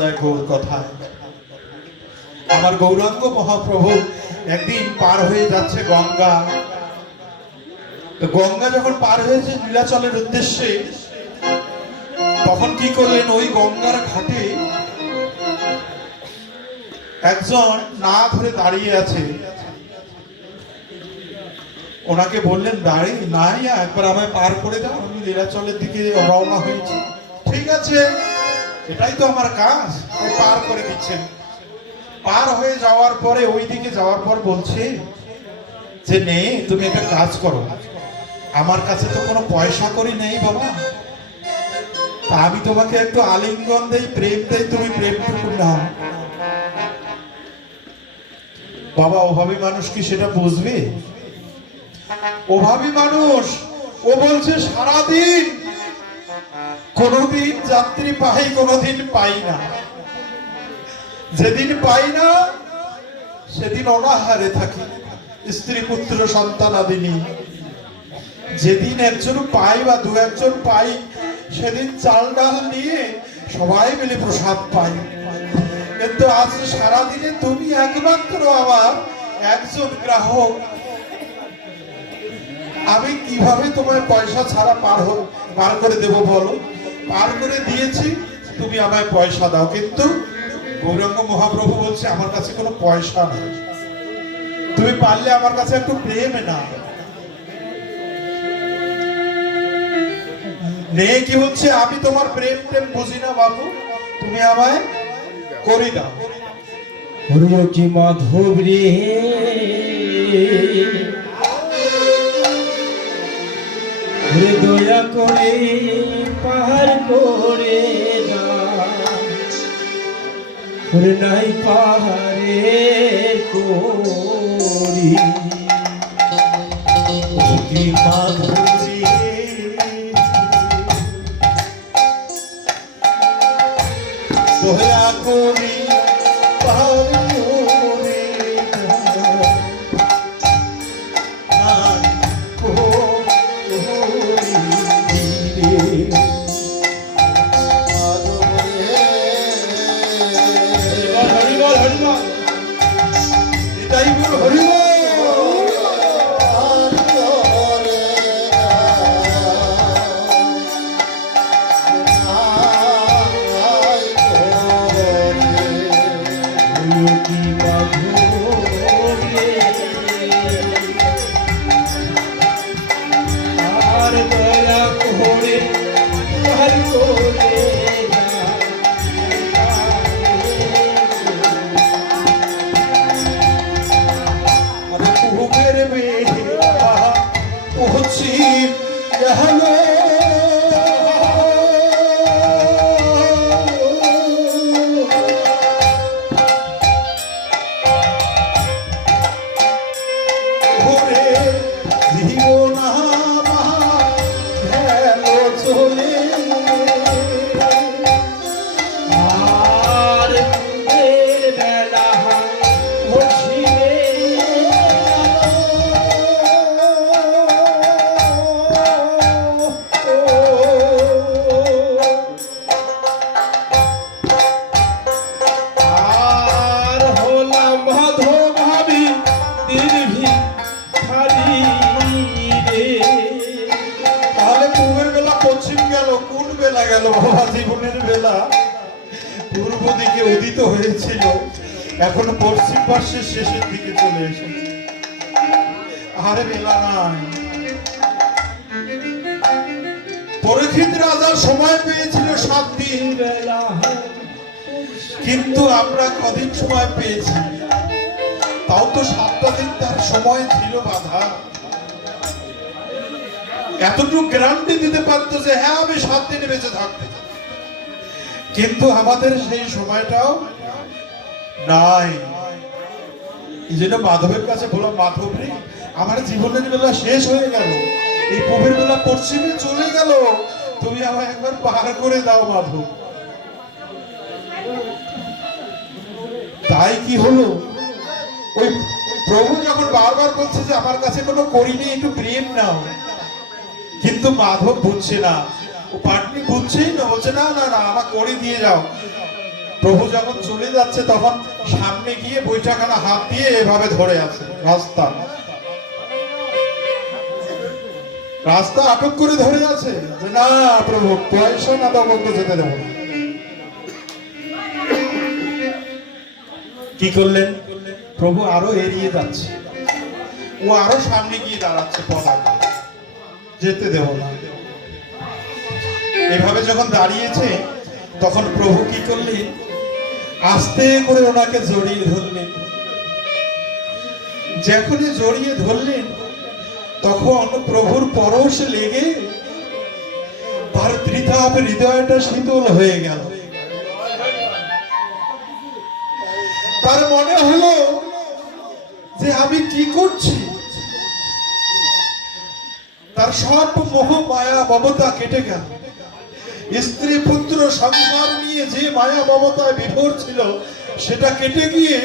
যায় গৌর কথায়। আমার গৌরাঙ্গ মহাপ্রভু একদিন পার হয়ে যাচ্ছে গঙ্গা। গঙ্গা যখন পার হয়েছে নীলাচলের উদ্দেশ্যে, তখন কি করলেন, ওই গঙ্গার ঘাটে একজন না ধরে দাঁড়িয়ে আছে। ওনাকে বললেন, দাঁড়িয়ে নাই, একবার আমায় পার করে দাও, আমি নীলাচলের দিকে রওনা হয়েছি। ঠিক আছে, এটাই তো আমার কাজ, পার করে দিচ্ছেন। পার হয়ে যাওয়ার পরে ওই দিকে যাওয়ার পর বলছে যে, নে তুমি একটা কাজ করো, আমার কাছে তো কোনো পয়সা করি নেই বাবা, তা আমি তোমাকে একটু আলিঙ্গন দেই, প্রেম দেই, তুমি প্রেমটুকু নাও। বাবা অভাবী মানুষ কি সেটা বুঝবে? অভাবী মানুষ, ও বলছে সারাদিন কোনদিন যাত্রী পাই, কোনদিন পাই না, যেদিন পাই না সেদিন অনাহারে থাকি, স্ত্রী পুত্র সন্তান আদিনী। যেদিন একজন পাই বা দু একজন পাই, সেদিন চাল ডাল নিয়ে সবাই মিলে প্রসাদ পাই। কিন্তু আজ সারাদিনে তুমি একমাত্র আমার একজন গ্রাহক, আমি কিভাবে তোমায় পয়সা ছাড়া পার করে দেব বলো? পার করে দিয়েছি, তুমি আমায় পয়সা দাও। কিন্তু গৌরাঙ্গ মহাপ্রভু বলছে, আমার কাছে কোনো পয়সা নেই, তুমি পারলে আমার কাছে একটু প্রেম নাও। নেই কি হচ্ছে, আমি তোমার প্রেম প্রেম বুঝি না বাবু, তুমি আমায় করি দাও। কি মাধব রে, দয়া করে পাহাড় করে নাই পাহাড়ে করি মাধুরী দয়া করি পাহাড় করে জীবনের বেলা পূর্ব দিকে উদিত হয়েছিল, এখন পশ্চিম পার্শ্বের শেষের দিকে চলে এসেছে। আরে বেলা নাই। পরীক্ষিত রাজার সময় পেয়েছিল 7 দিন, কিন্তু আমরা কদিন সময় পেয়েছি? তাও তো 7টা দিন তার সময় ছিল বাধা। এতটুকু গ্যারান্টি দিতে পারতো যে হ্যাঁ আমি 7 দিন বেঁচে থাকবো, কিন্তু আমাদের সেই সময়টাও নাই। এই জন্য মাধবের কাছে বললাম, মাধব রে, আমার জীবনের বেলা শেষ হয়ে গেল, এই পূবের বেলা পশ্চিমে চলে গেল, তুমি আমায় একবার পার করে দাও মাধব। তাই কি হলো, ওই প্রভু যখন বারবার বলছে যে আমার কাছে কোনো করি নেই, একটু প্রেম নাও, কিন্তু মাধব বুঝছে না, ও পাটনি বুঝছেই না, বলছে না না না, আমার করে দিয়ে যাও। প্রভু যখন চলে যাচ্ছে তখন সামনে গিয়ে বৈঠাখানা হাত দিয়ে এভাবে ধরে আছে রাস্তা রাস্তা আটক করে ধরে আছে যে না প্রভু পয়সা না দেওয়া বন্ধ যেতে দেবো না। কি করলেন? প্রভু আরো এড়িয়ে যাচ্ছে, ও আরো সামনে গিয়ে দাঁড়াচ্ছে, পতাকা যেতে দেব না। এভাবে যখন দাঁড়িয়েছে তখন প্রভু কি করলেন? আস্তে করে ওনাকে জড়িয়ে ধরলেন। যখনই জড়িয়ে ধরলেন তখন প্রভুর পরশ লেগে তার ত্রিতাপ হৃদয়টা শীতল হয়ে গেল। তার মনে হলো যে আমি কি করছি। তার সব মোহ মায়া মমতা কেটে গেল। স্ত্রী পুত্র সংসার নিয়ে যে মায়া মমতায় বিভোর ছিল সেটা কেটে গিয়ে